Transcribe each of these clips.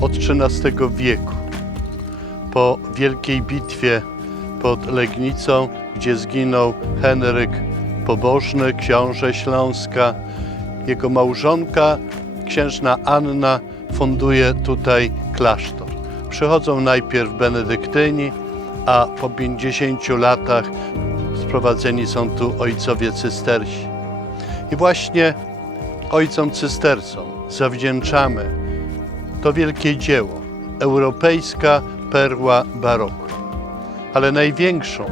od XIII wieku. Po wielkiej bitwie pod Legnicą, gdzie zginął Henryk Pobożny, książę Śląska, jego małżonka, księżna Anna, funduje tutaj klasztor. Przychodzą najpierw benedyktyni, a po 50 latach sprowadzeni są tu ojcowie cystersi. I właśnie ojcom cystersom zawdzięczamy to wielkie dzieło, europejska perła baroku. Ale największą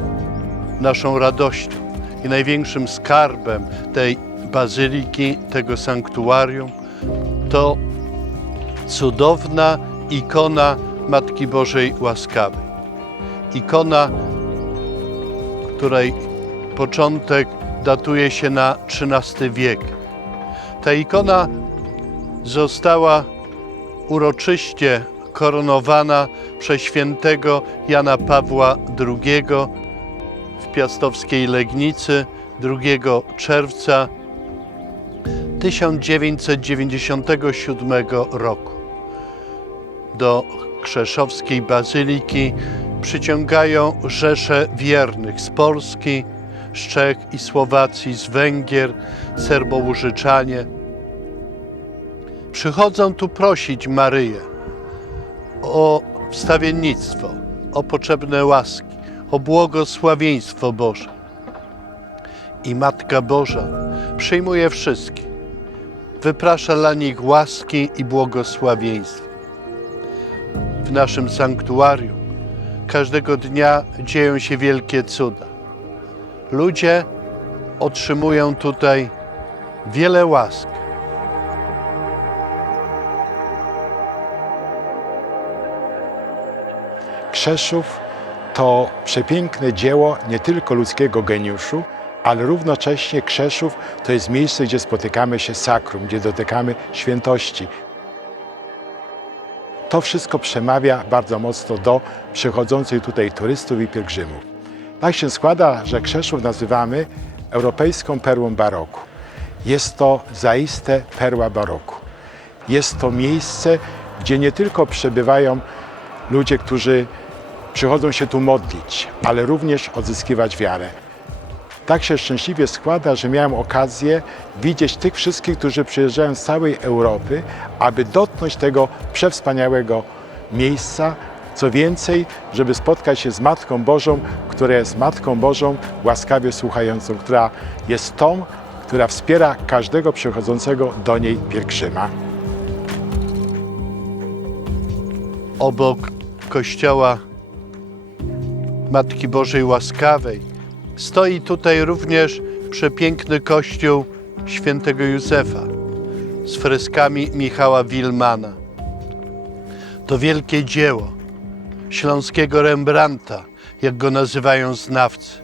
naszą radością i największym skarbem tej bazyliki, tego sanktuarium, to cudowna ikona Matki Bożej Łaskawej. Ikona, której początek datuje się na XIII wiek. Ta ikona została uroczyście koronowana przez świętego Jana Pawła II w piastowskiej Legnicy 2 czerwca 1997 roku. Do Krzeszowskiej Bazyliki przyciągają rzesze wiernych z Polski, z Czech i Słowacji, z Węgier, Serbołużyczanie. Przychodzą tu prosić Maryję o wstawiennictwo, o potrzebne łaski, o błogosławieństwo Boże. I Matka Boża przyjmuje wszystkich, wyprasza dla nich łaski i błogosławieństwo. W naszym sanktuarium każdego dnia dzieją się wielkie cuda. Ludzie otrzymują tutaj wiele łask. Krzeszów to przepiękne dzieło nie tylko ludzkiego geniuszu, ale równocześnie Krzeszów to jest miejsce, gdzie spotykamy się sakrum, gdzie dotykamy świętości. To wszystko przemawia bardzo mocno do przychodzących tutaj turystów i pielgrzymów. Tak się składa, że Krzeszów nazywamy europejską perłą baroku. Jest to zaiste perła baroku. Jest to miejsce, gdzie nie tylko przebywają ludzie, którzy przychodzą się tu modlić, ale również odzyskiwać wiarę. Tak się szczęśliwie składa, że miałem okazję widzieć tych wszystkich, którzy przyjeżdżają z całej Europy, aby dotknąć tego przewspaniałego miejsca. Co więcej, żeby spotkać się z Matką Bożą, która jest Matką Bożą łaskawie słuchającą, która jest tą, która wspiera każdego przychodzącego do niej pielgrzyma. obok kościoła Matki Bożej Łaskawej stoi tutaj również przepiękny kościół świętego Józefa z freskami Michała Wilmana. To wielkie dzieło śląskiego Rembrandta, jak go nazywają znawcy.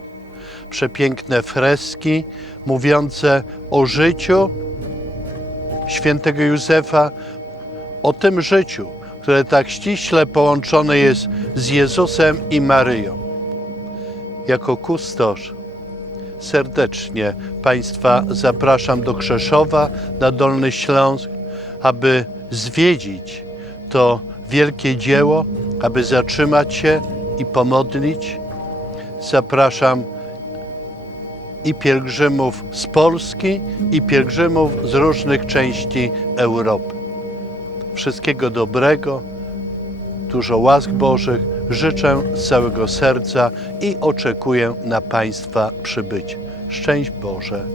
Przepiękne freski mówiące o życiu świętego Józefa, o tym życiu, które tak ściśle połączone jest z Jezusem i Maryją. Jako kustosz serdecznie Państwa zapraszam do Krzeszowa na Dolny Śląsk, aby zwiedzić to wielkie dzieło, aby zatrzymać się i pomodlić. Zapraszam i pielgrzymów z Polski, i pielgrzymów z różnych części Europy. Wszystkiego dobrego, dużo łask Bożych życzę z całego serca i oczekuję na Państwa przybycie. Szczęść Boże.